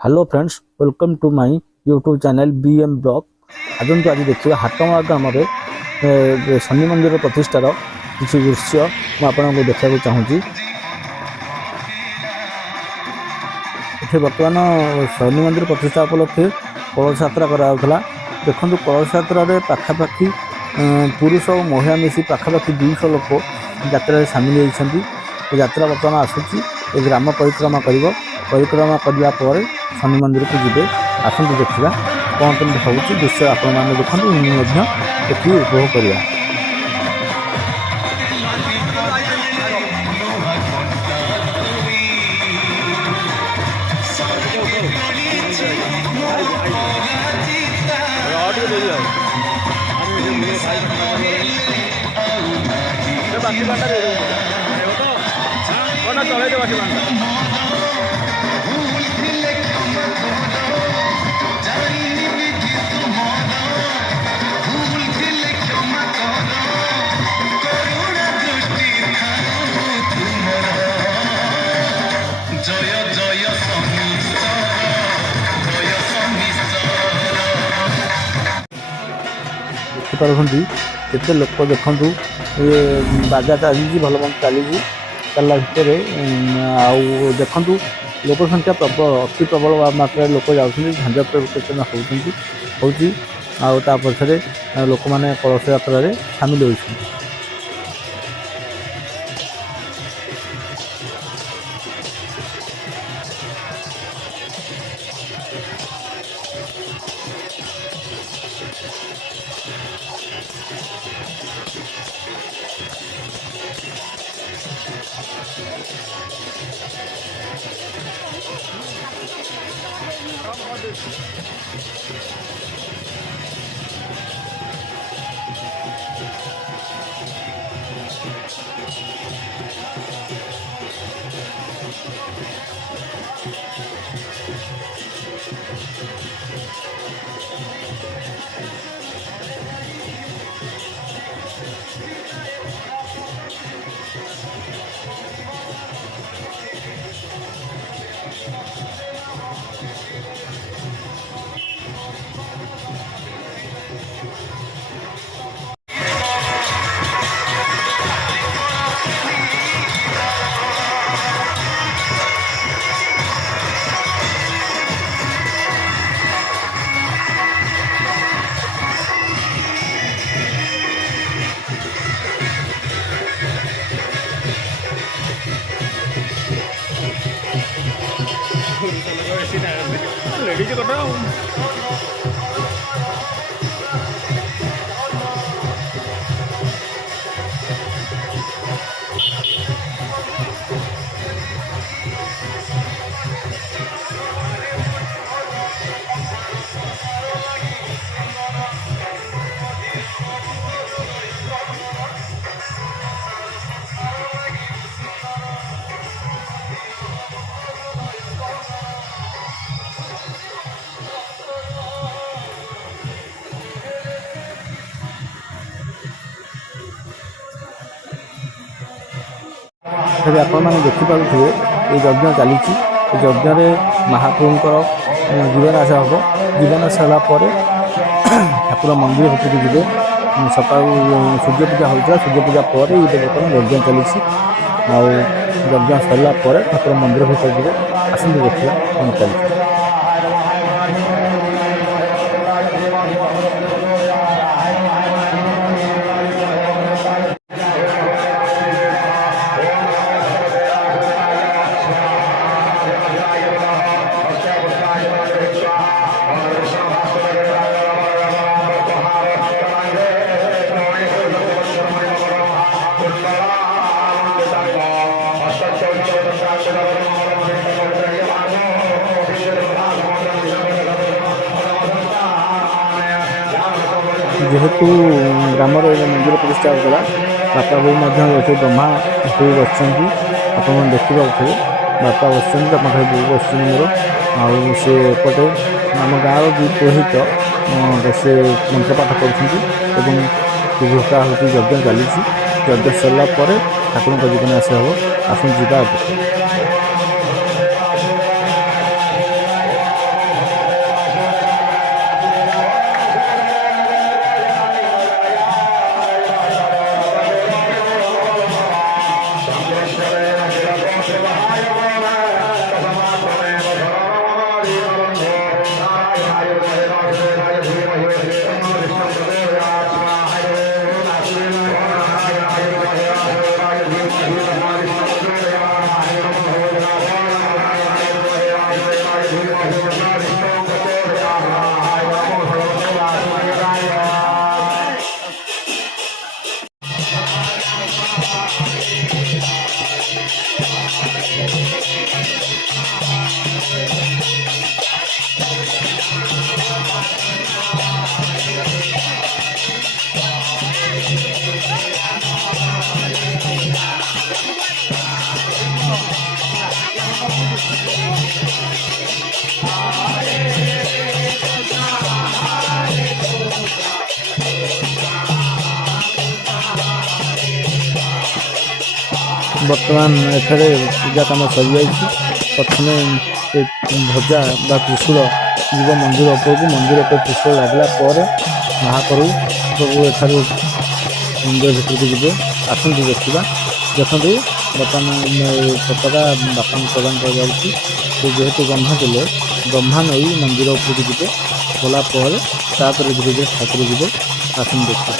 Hello friends, welcome to my YouTube channel BM blog. आजंतु आज देखिए हाटमार ग्राम शनि मंदिर प्रतिष्ठार किसी दृश्य मुझे देखा चाहूँगी। ये बर्तमान शनि मंदिर प्रतिष्ठा उपलक्षे कलश यात्रा कराला। देखो कलश यात्रा पाखापाखि पुरुष और महिला मिसी पाखापाखि 200 लोक यात्रा सामिल होती। यात्रा बर्तमान आसूची ग्राम परिक्रमा परिक्रमा करने पर शनि मंदिर को जीवे। आसतु देखा कौन कमी हो दृश्य आपण मैंने देखते देखिए उपभोग करवा। देखिपुं केते लोक देखु ये बाजा चली भल मंद चली चलला भितर देखु लोक संख्या प्रबल अति प्रबल मात्रा लोक जाऊँ झांझ प्रदर्शन होती पछरे लोक मैंने कलश यात्रा सामिल होती। लेडीज कटा आपण मैंने देखिपे ये यज्ञ चली यज्ञ महाप्रभुंर जीवनाश हम जीवनाश होगापर ठाकुर मंदिर भितर जी सका सूर्य पूजा होता सूर्य पूजा पर ये बर्तमान यज्ञ चली यज्ञ सरला ठाकुर मंदिर भितर जी आसतु देखा कौन चलती। जेहेतु ग्राम मंदिर प्रतिष्ठा होता बापा बोऊ ये ब्रह्मा बोऊ बस आप देखा बापा बस बोऊ बस मोर आटे आम गाँव पुरोहित से मंत्रपाठ कर यज्ञ चली यज्ञ सरला ठाकुर जीवन आस हम आस जा। ବର୍ତ୍ତମାନ ଏଠାରେ ପୂଜା କାମ ସରିଯାଇଛି। ପ୍ରଥମେ ଏ ଧ୍ୱଜା ବା ତ୍ରିଶୂଳ ଯିବ ମନ୍ଦିର ଉପରକୁ। ମନ୍ଦିର ଉପରେ ତ୍ରିଶୂଳ ଲାଗିଲା ପରେ ମହାପ୍ରଭୁ ସବୁ ଏଠାରୁ ମନ୍ଦିର ଭିତରକୁ ଯିବେ। ଆସନ୍ତୁ ଦେଖିବା। ଦେଖନ୍ତୁ ବର୍ତ୍ତମାନ ପତାକା ବାପାଙ୍କୁ ପ୍ରଦାନ କରାଯାଉଛି। ସେ ଯେହେତୁ ବ୍ରହ୍ମା ଥିଲେ, ବ୍ରହ୍ମା ନେଇ ମନ୍ଦିର ଉପରକୁ ଯିବେ। ଗଲା ପରେ ତାପରେ ଧୀରେ ଧୀରେ ଠାକୁର ଯିବେ। ଆସନ୍ତୁ ଦେଖିବା।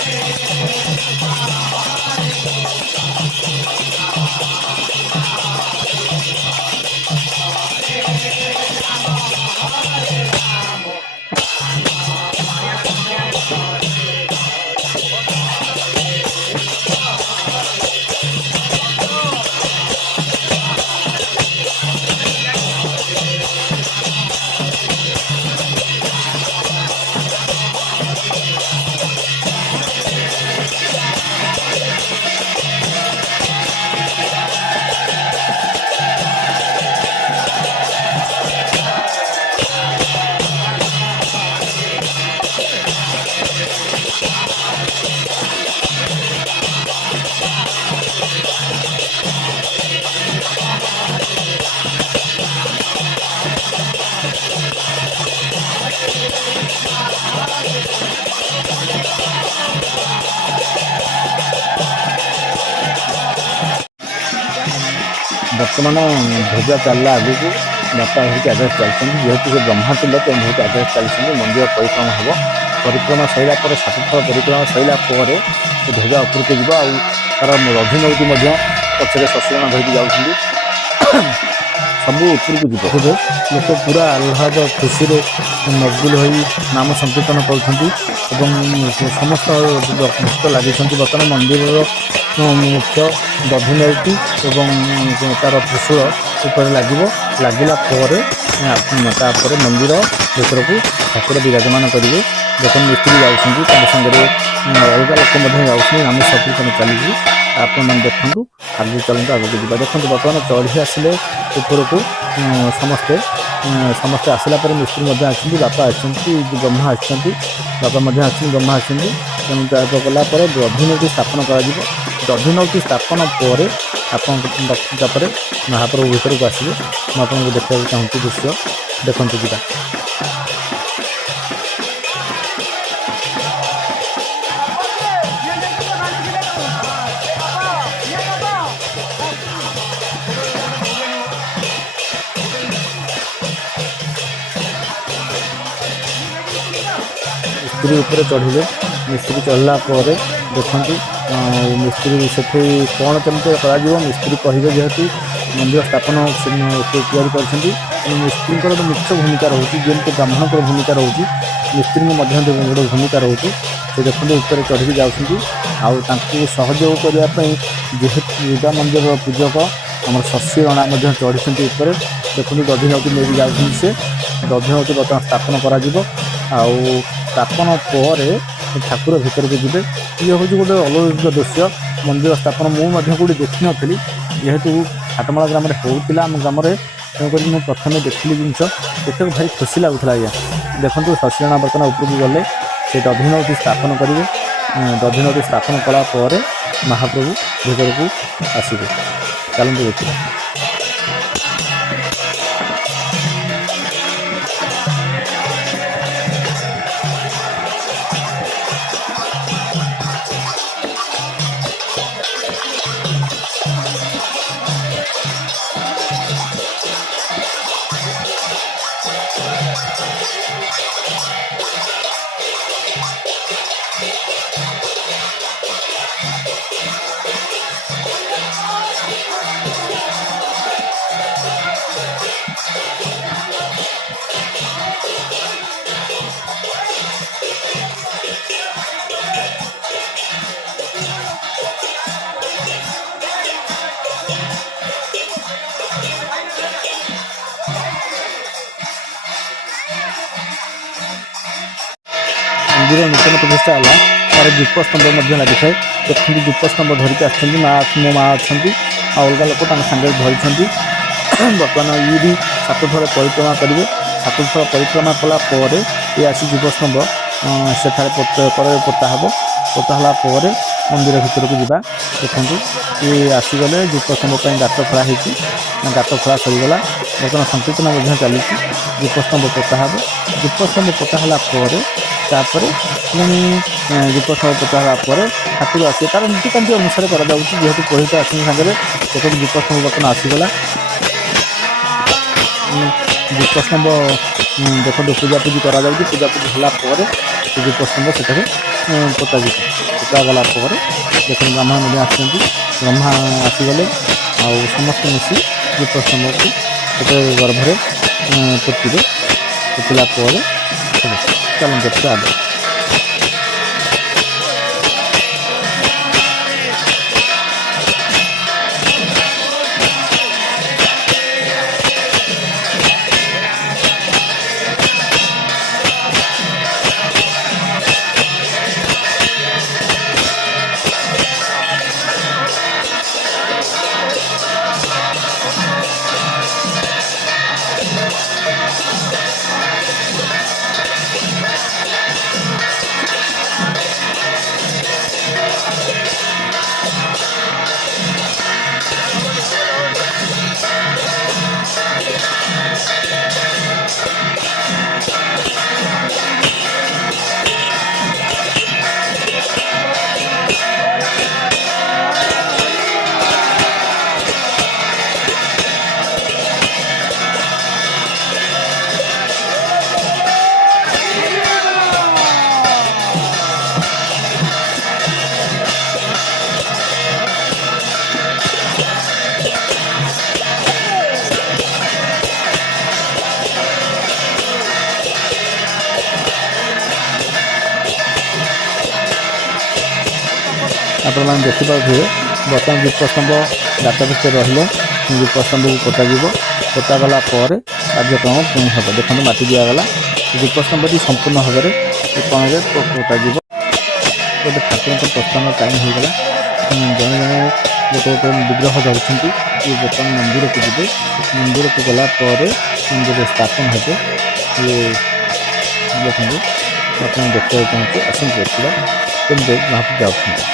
ବର୍ତ୍ତମାନ ଧ୍ୱଜା ଚାଲିଲା ଆଗକୁ। ବାପା ଧରିକି ଆଗରେ ଚାଲିଛନ୍ତି। ଯେହେତୁ ସେ ବ୍ରହ୍ମା ଥିଲେ ତେଣୁ ଧରିକି ଆଗରେ ଚାଲିଛନ୍ତି। ମନ୍ଦିର ପରିକ୍ରମା ହେବ। ପରିକ୍ରମା ସରିଲା ପରେ 7 ଥର ପରିକ୍ରମା ସରିଲା ପରେ ସେ ଧ୍ୱଜା ଉପରକୁ ଯିବ। ଆଉ ତା'ର ରଧିନଉତି ମଧ୍ୟ ପଛରେ ଶଶୁରଣା ଧରିକି ଯାଉଛନ୍ତି। ସବୁ ଉପରକୁ ଯିବ। ଏବେ ଲୋକ ପୁରା ଆହ୍ଲାଦ ଖୁସିରେ ମଗ୍ଗୁଲ ହୋଇ ନାମ ସଂକୀର୍ତ୍ତନ କରୁଛନ୍ତି ଏବଂ ସମସ୍ତ ଭକ୍ତ ଲାଗିଛନ୍ତି। ବର୍ତ୍ତମାନ ମନ୍ଦିରର ମୁଖ୍ୟ ଦଧିନଉତି ଏବଂ ତା'ର ତ୍ରିଶୂଳ ଉପରେ ଲାଗିବ। ଲାଗିଲା ପରେ ତାପରେ ମନ୍ଦିର ଭିତରକୁ ଠାକୁର ବିରାଜମାନ କରିବେ। ଦେଖନ୍ତୁ ମିସ୍ତ୍ରୀ ଯାଉଛନ୍ତି, ତାଙ୍କ ସାଙ୍ଗରେ ଅଲଗା ଲୋକ ମଧ୍ୟ ଯାଉଛନ୍ତି। ନାମ ସଂକୀର୍ତ୍ତନ ଚାଲିଛି। ଆପଣମାନେ ଦେଖନ୍ତୁ, ଆଗକୁ ଚାଲନ୍ତୁ, ଆଗକୁ ଯିବା। ଦେଖନ୍ତୁ ବର୍ତ୍ତମାନ ଚଢ଼ି ଆସିଲେ ଉପରକୁ ସମସ୍ତେ ଆସିଲା ପରେ ମିସ୍ତ୍ରୀ ମଧ୍ୟ ଆସିଛନ୍ତି। ବାପା ଆସିଛନ୍ତି, ବ୍ରହ୍ମା ଆସିଛନ୍ତି, ବାପା ମଧ୍ୟ ଆସିଛନ୍ତି, ବ୍ରହ୍ମା ଆସିଛନ୍ତି। ତେଣୁ କଲା ପରେ ଦଧିନଉତି ସ୍ଥାପନ କରାଯିବ। ଦଧିନଉତି ସ୍ଥାପନ ପରେ ତାପରେ ମହାପ୍ରଭୁ ଭିତରକୁ ଆସିବେ। ମୁଁ ଆପଣଙ୍କୁ ଦେଖିବାକୁ ଚାହୁଁଛି ଦୃଶ୍ୟ। ଦେଖନ୍ତୁ ଯିବା। ମିସ୍ତ୍ରୀ ଉପରେ ଚଢ଼ିଲେ। ମିସ୍ତ୍ରୀ ଚଢ଼ିଲା ପରେ ଦେଖନ୍ତୁ ମିସ୍ତ୍ରୀ ସେଠି କ'ଣ କେମିତି କରାଯିବ ମିସ୍ତ୍ରୀ କହିବେ। ଯେହେତୁ ମନ୍ଦିର ସ୍ଥାପନ ତିଆରି କରିଛନ୍ତି, ମିସ୍ତ୍ରୀଙ୍କର ଗୋଟେ ମୁଖ୍ୟ ଭୂମିକା ରହୁଛି। ଯେମିତି ବ୍ରାହ୍ମଣଙ୍କର ଭୂମିକା ରହୁଛି, ମିସ୍ତ୍ରୀଙ୍କ ମଧ୍ୟ ଗୋଟେ ଭୂମିକା ରହୁଛି। ସେ ଦେଖନ୍ତୁ ଉପରେ ଚଢ଼ିକି ଯାଉଛନ୍ତି। ଆଉ ତାଙ୍କୁ ସହଯୋଗ କରିବା ପାଇଁ ଯେହେତୁ ଦୁର୍ଗା ମନ୍ଦିରର ପୂଜକ ଆମର ଶଶିରଣା ମଧ୍ୟ ଚଢ଼ିଛନ୍ତି ଉପରେ। ଦେଖନ୍ତୁ ଦଧିନଉତି ନେଇକି ଯାଉଛନ୍ତି। ସେ ଦଧିନଉତି ବର୍ତ୍ତମାନ ସ୍ଥାପନ କରାଯିବ। ଆଉ ସ୍ଥାପନ ପରେ ଠାକୁର ଭିତରକୁ ଯିବେ। ଇଏ ହେଉଛି ଗୋଟେ ଅଲୌକିକ ଦୃଶ୍ୟ ମନ୍ଦିର ସ୍ଥାପନ। ମୁଁ ମଧ୍ୟ କେଉଁଠି ଦେଖିନଥିଲି, ଯେହେତୁ ହାଟମାଳ ଗ୍ରାମରେ ହେଉଥିଲା ଆମ ଗ୍ରାମରେ, ତେଣୁକରି ମୁଁ ପ୍ରଥମେ ଦେଖିଲି ଜିନିଷ। ଦେଖିବାକୁ ଭାରି ଖୁସି ଲାଗୁଥିଲା। ଆଜ୍ଞା ଦେଖନ୍ତୁ ଶଶିରଣା ବର୍ତ୍ତମାନ ଉପରକୁ ଗଲେ ସେ ଦଧିନଉତି ସ୍ଥାପନ କରିବେ। ଦଧିନଉତି ସ୍ଥାପନ କଲା ପରେ ମହାପ୍ରଭୁ ଭିତରକୁ ଆସିବେ। ଚାଲନ୍ତୁ ଦେଖିବା। ମନ୍ଦିର ନୂତନ ପ୍ରତିଷ୍ଠା ହେଲା। ତା'ର ଦୀପସ୍ତମ୍ଭ ମଧ୍ୟ ଲାଗିଥାଏ। ଦେଖନ୍ତୁ ଦୀପସ୍ତମ୍ଭ ଧରିକି ଆସିଛନ୍ତି। ମୋ ମା ଅଛନ୍ତି, ଆଉ ଅଲଗା ଲୋକ ତାଙ୍କ ସାଙ୍ଗରେ ଧରିଛନ୍ତି। ବର୍ତ୍ତମାନ ଇଏ ବି 7 ଥର ପରିକ୍ରମା କରିବେ। 7 ଥର ପରିକ୍ରମା କଲା ପରେ ଇଏ ଆସି ଦୀପସ୍ତମ୍ଭ ସେଠାରେ କରରେ ପୋତା ହେବ। ପୋତା ହେଲା ପରେ मंदिर भितर को जीवा देखो ये आसीगले दीपस्तंभ गात खोला होती गात खोला सरीगला बर्तमान संकीर्तन चली दीपस्तंभ पोता हे दीपस्तंभ पोता तापर पुणी दीपस्तंभ पोता पर ठाकुर आसे तार नीतिकांति अनुसार जेहेतु पुरोहित आसन सागर देखो दीपस्तंभ बर्तमान आसीगला दीपस्तंभ देखो पूजापूजी करा पूजापूजी होगापर दीपस्तंभ से पोता गला देखो ब्राह्मण ब्रह्मा आसीगले आ समस्त मिसी दीपस्तंभ को गर्भरे पोतिबे पोतिला चलन देखते आगे आपण मैंने देखिपे बर्तमान दीपस्तंभ गात भितर रही दीपस्तंभ को पोता गला कार्यक्रम पुणी हम देखते माटी दिगला दीपस्तंभ संपूर्ण भाव में कौन पोता गोटे ठाकुर प्रस्थान टाइम होगा जड़े जड़े गोटे गोटे विग्रह धरती ये बर्तमान मंदिर को जी मंदिर को गलापर मंदिर स्थापन हे ये देखते बर्तमान देखते चाहूँगी आसन देखा केमती महाप्रभु जाऊँ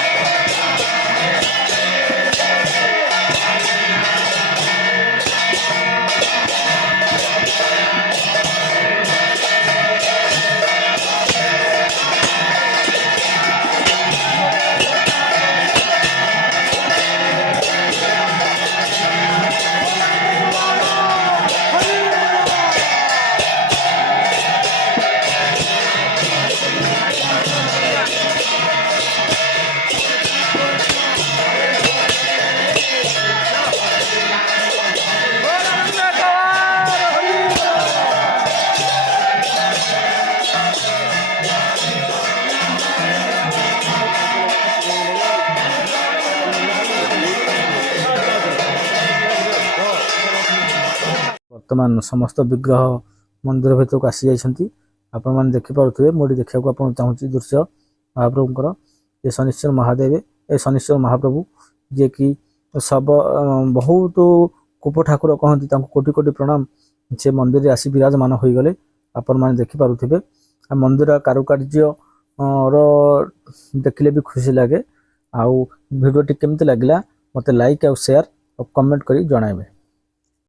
वर्तमान समस्त विग्रह मंदिर भीतर को आसी जाइछंती आपण माने देखि पारुथबे मोडी देखिया को आपण चाहूची दृश्य महाप्रभुकर ये शनिश्चर महादेव ए शनिश्चर महाप्रभु जे कि सब बहुत कोप ठाकुर कहती कोटि कोटि प्रणाम से मंदिर रे आसी विराजमान हो गले आपण माने देखि पारुथबे मंदिर कारुकार्य देखिले भी खुशी लगे आउ वीडियो टी केमती लागला मते लाइक और शेयर और कमेंट करी जणाइबे।